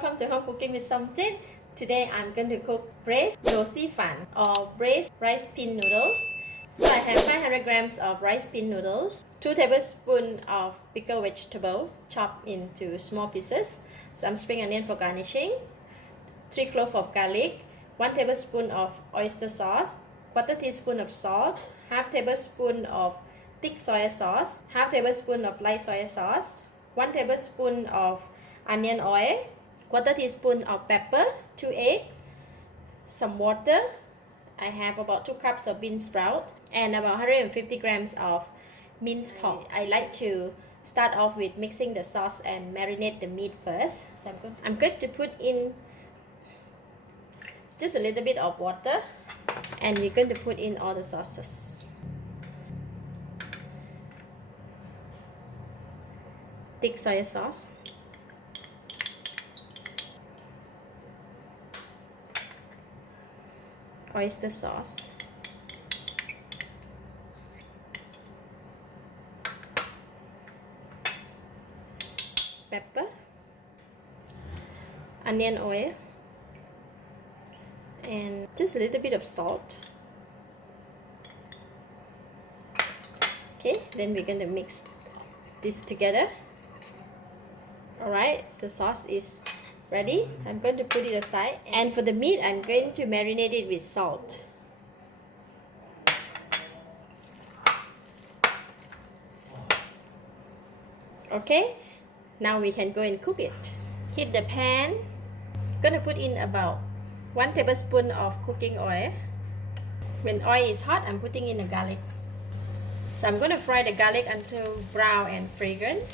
welcome to Home Cooking with Somjit. Today I'm going to cook braised Lou Shu Fun or braised rice pin noodles. So I have 500 grams of rice pin noodles, 2 tablespoons of pickled vegetable chopped into small pieces, some spring onion for garnishing, 3 cloves of garlic, 1 tablespoon of oyster sauce, 1/4 teaspoon of salt, half tablespoon of thick soy sauce, half tablespoon of light soy sauce, 1 tablespoon of onion oil, 1/4 teaspoon of pepper, 2 eggs, some water. I have about 2 cups of bean sprout and about 150 grams of minced pork. I like to start off with mixing the sauce and marinate the meat first. So I'm going to put in just a little bit of water, and we're going to put in all the sauces. Thick soy sauce, oyster sauce, pepper, onion oil, and just a little bit of salt. Okay, then we're going to mix this together. Alright, the sauce is ready. I'm going to put it aside, and for the meat I'm going to marinate it with salt. Okay, now we can go and cook it. Heat the pan. Gonna put in about 1 tablespoon of cooking oil. When oil is hot, I'm putting in the garlic. So I'm going to fry the garlic until brown and fragrant.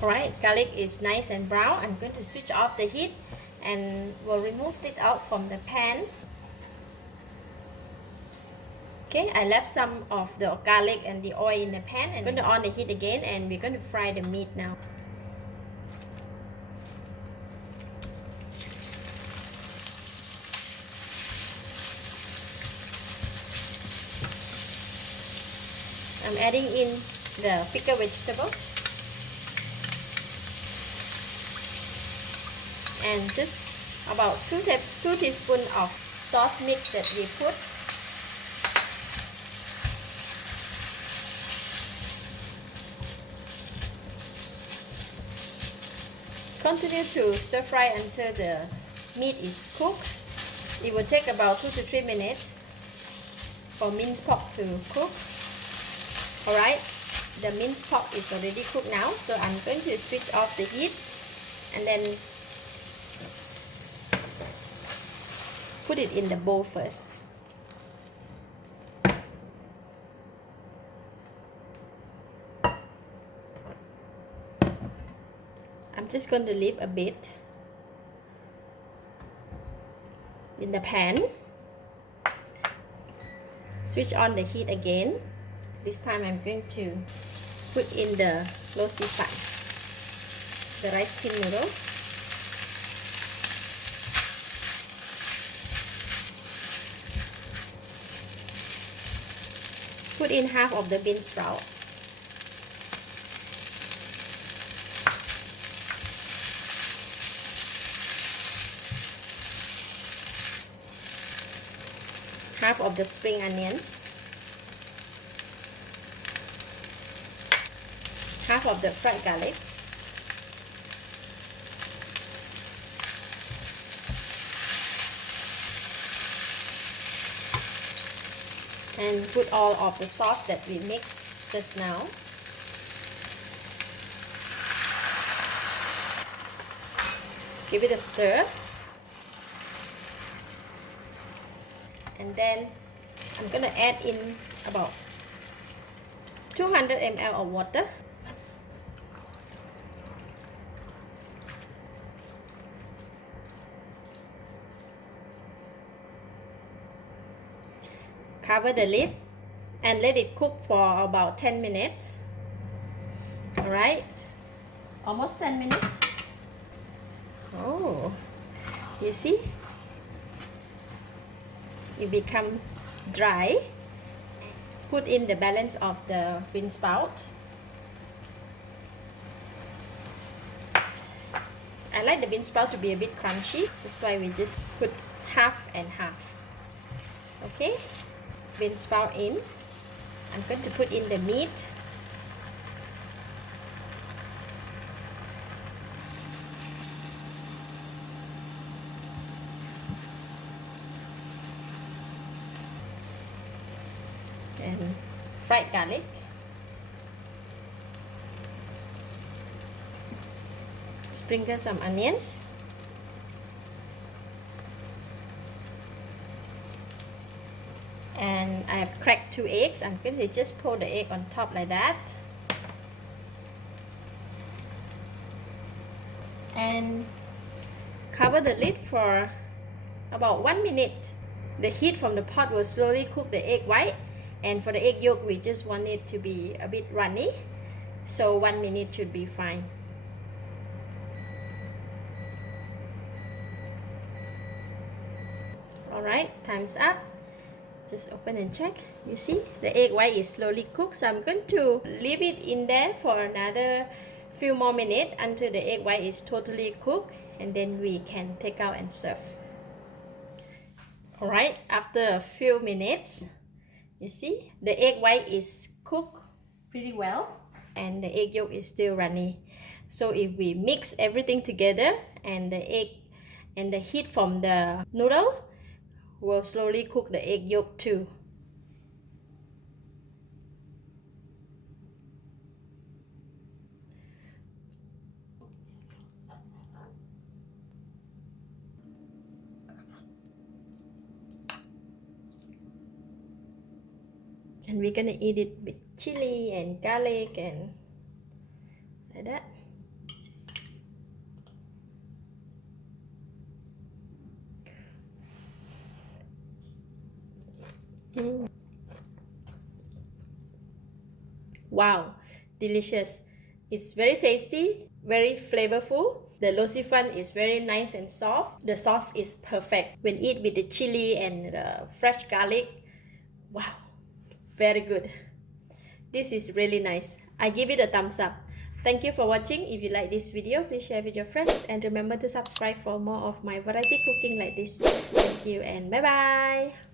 Alright, garlic is nice and brown. I'm going to switch off the heat and we'll remove it out from the pan. Okay, I left some of the garlic and the oil in the pan, and I'm going to on the heat again, and we're going to fry the meat now. I'm adding in the pickled vegetable and just about 2 teaspoons of sauce mix that we put. Continue to stir fry until the meat is cooked. It will take about 2 to 3 minutes for minced pork to cook. Alright, the minced pork is already cooked now, so I'm going to switch off the heat and then put it in the bowl first. I'm just going to leave a bit in the pan. Switch on the heat again. This time I'm going to put in the Lou Shu Fun, the rice pin noodles. Put in half of the bean sprout. Half of the spring onions. Half of the fried garlic. And put all of the sauce that we mixed just now. Give it a stir. And then I'm gonna add in about 200 ml of water. Cover the lid and let it cook for about 10 minutes. Alright, almost 10 minutes. Oh, you see? It become dry. Put in the balance of the bean sprout. I like the bean sprout to be a bit crunchy. That's why we just put half and half. Okay, bean sprout in. I'm going to put in the meat. And fried garlic. Sprinkle some onions. And I have cracked 2 eggs. I'm going to just pour the egg on top like that. And cover the lid for about 1 minute. The heat from the pot will slowly cook the egg white. And for the egg yolk, we just want it to be a bit runny. So 1 minute should be fine. Alright, time's up. Just open and check. You see the egg white is slowly cooked, so I'm going to leave it in there for another few more minutes until the egg white is totally cooked, and then we can take out and serve. Alright, after a few minutes, you see the egg white is cooked pretty well and the egg yolk is still runny. So if we mix everything together and the egg and the heat from the noodles will slowly cook the egg yolk too. And we're gonna eat it with chili and garlic and like that. Wow, delicious. It's very tasty, very flavorful. The Lou Shu Fun is very nice and soft. The sauce is perfect. When eat with the chili and the fresh garlic, wow, very good. This is really nice. I give it a thumbs up. Thank you for watching. If you like this video, please share with your friends and remember to subscribe for more of my variety cooking like this. Thank you and bye bye.